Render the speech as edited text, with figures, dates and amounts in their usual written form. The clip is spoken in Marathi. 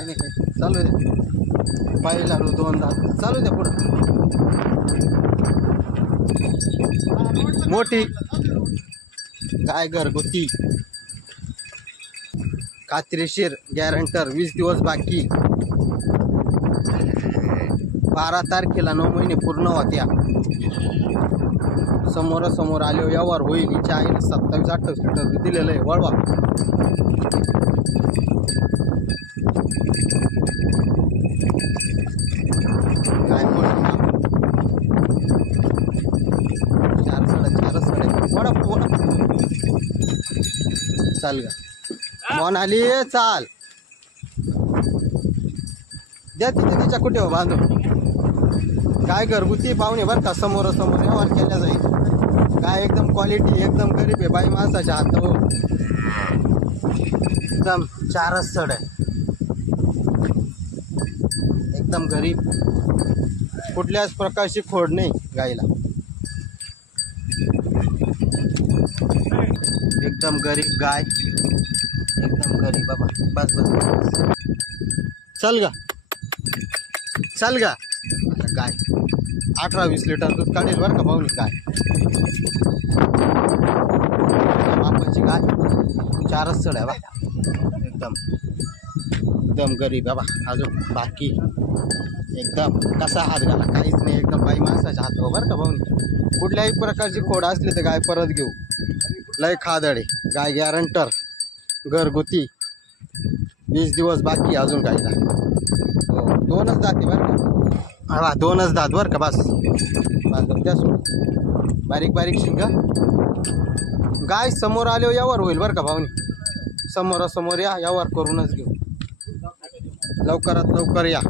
काय नाही काय चालू दे पायी लागलो 2 दात चालू दे पुढं मोठी गाय घरगुती खात्रीशीर गॅरंटर 20 दिवस बाकी 12 तारखेला 9 महिने पूर्ण होत्या समोरासमोर आले व्यवहार होईल हिच्या आईने 27-28 लिटर दिलेलं आहे वळवा काय चार साडे चाल गा मन आली चाल द्या तिच्या कुठे हो बांधून काय घरगुती पाहुणे बरं का समोरासमोर व्यवहार केला जाईल काय एकदम क्वालिटी एकदम गरीब आहे बाई माणसाच्या हातावर एकदम 4 सड आहे एकदम गरीब कुठल्याच प्रकारची खोड नाही गाईला एकदम गरीब गाय एकदम गरीब बाबा बस बस बस चल गा गाय 18-20 लिटर दूध काढेल बरं का पाहुणे गाय बापाची गाय 4 सड आहे बा एकदम गरीब बाबा अजून बाकी एकदम कसा हात घाला काहीच नाही एकदम बाई माणसाच्या हातावर बरं का पाहुणे कुठल्याही प्रकारची खोड असली तर गाय परत घेऊ लय खादडे गाय गॅरंटर घरगुती 20 दिवस बाकी अजून गायला हो 2च दाते बरं का हा 2च दात बरं का बस त्या बारीक बारीक शिंगा गाय समोर आल्यावर यावर होईल बरं का भाऊनी समोरासमोर या यावर करूनच घेऊ लवकरात लवकर या